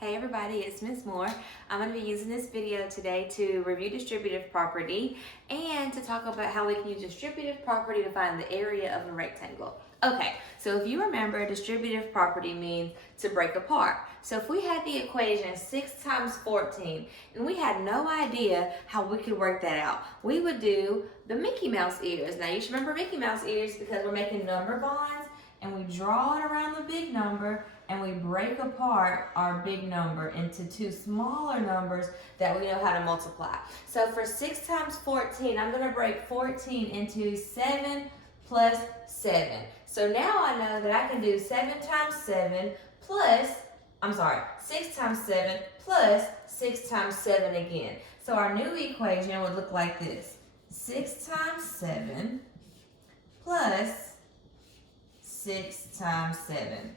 Hey everybody, it's Miss Moore. I'm going to be using this video today to review distributive property and to talk about how we can use distributive property to find the area of a rectangle. Okay, so if you remember, distributive property means to break apart. So if we had the equation 6 times 14 and we had no idea how we could work that out, we would do the Mickey Mouse ears. Now you should remember Mickey Mouse ears because we're making number bonds and we draw it around the big number and we break apart our big number into two smaller numbers that we know how to multiply. So for 6 times 14, I'm going to break 14 into 7 plus 7. So now I know that I can do 7 times 7 plus, 6 times 7 plus 6 times 7 again. So our new equation would look like this. 6 times 7 plus 6 times 7.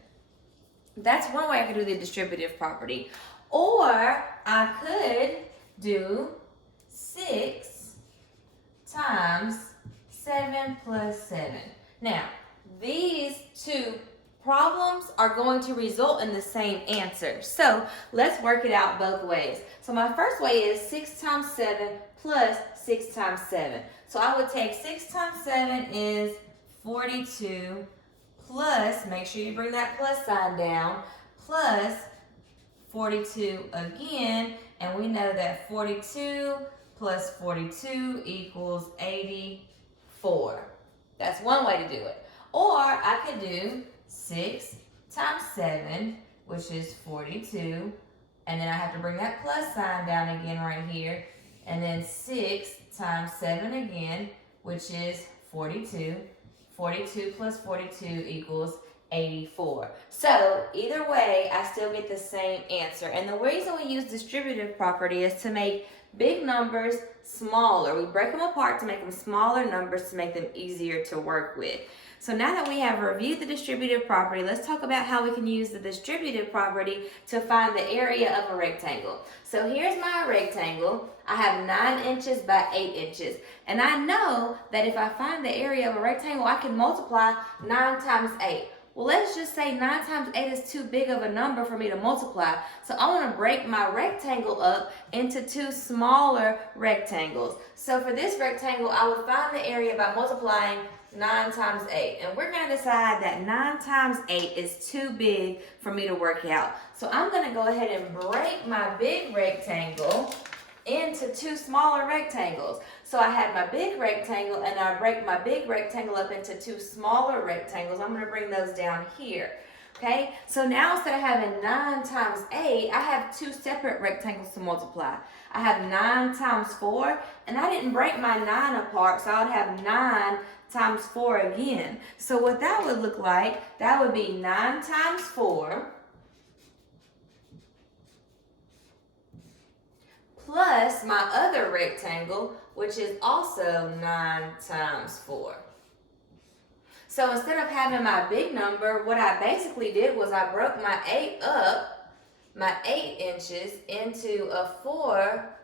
That's one way I could do the distributive property. Or I could do 6 times 7 plus 7. Now, these two problems are going to result in the same answer. So let's work it out both ways. So my first way is 6 times 7 plus 6 times 7. So I would take 6 times 7 is 42 plus, make sure you bring that plus sign down, plus 42 again, and we know that 42 plus 42 equals 84. That's one way to do it. Or I could do 6 times 7, which is 42, and then I have to bring that plus sign down again right here, and then 6 times 7 again, which is 42. 42 plus 42 equals 84. So either way, I still get the same answer. And the reason we use distributive property is to make big numbers smaller. We break them apart to make them smaller numbers to make them easier to work with. So now that we have reviewed the distributive property, let's talk about how we can use the distributive property to find the area of a rectangle. So here's my rectangle. I have 9 inches by 8 inches. And I know that if I find the area of a rectangle, I can multiply 9 times 8. Well, let's just say 9 times 8 is too big of a number for me to multiply. So I want to break my rectangle up into two smaller rectangles. So for this rectangle, I would find the area by multiplying 9 times 8. And we're going to decide that 9 times 8 is too big for me to work out. So I'm going to go ahead and break my big rectangle into two smaller rectangles. So I had my big rectangle and I break my big rectangle up into two smaller rectangles. I'm going to bring those down here. Okay, so now instead of having 9 times 8, I have two separate rectangles to multiply. I have 9 times 4, and I didn't break my 9 apart, so I would have 9 times 4 again. So what that would look like, that would be 9 times 4 plus my other rectangle, which is also 9 times 4. So instead of having my big number, what I basically did was I broke my 8 up, my 8 inches, into a 4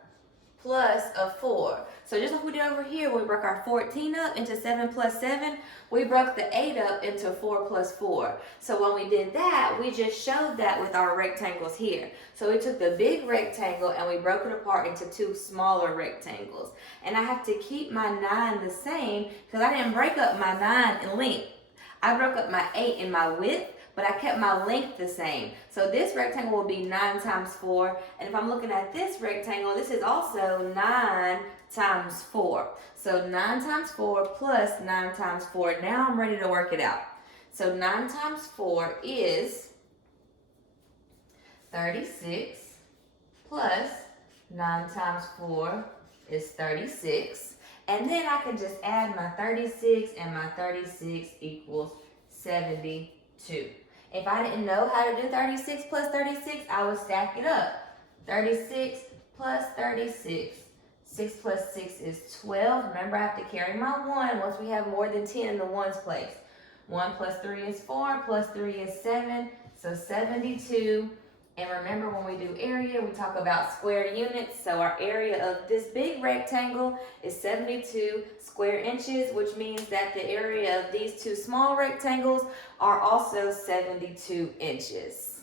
plus a 4. So just like we did over here, we broke our 14 up into 7 plus 7, we broke the 8 up into 4 plus 4. So when we did that, we just showed that with our rectangles here. So we took the big rectangle and we broke it apart into two smaller rectangles. And I have to keep my 9 the same because I didn't break up my 9 in length. I broke up my 8 in my width, but I kept my length the same. So this rectangle will be 9 times 4. And if I'm looking at this rectangle, this is also 9 times 4. So 9 times 4 plus 9 times 4. Now I'm ready to work it out. So 9 times 4 is 36 plus 9 times 4 is 36. And then I can just add my 36 and my 36 equals 72. If I didn't know how to do 36 plus 36, I would stack it up. 36 plus 36. 6 plus 6 is 12. Remember, I have to carry my 1 once we have more than 10 in the ones place. 1 plus 3 is 4, plus 3 is 7, so 72. And remember, when we do area, we talk about square units. So our area of this big rectangle is 72 square inches, which means that the area of these two small rectangles are also 72 inches.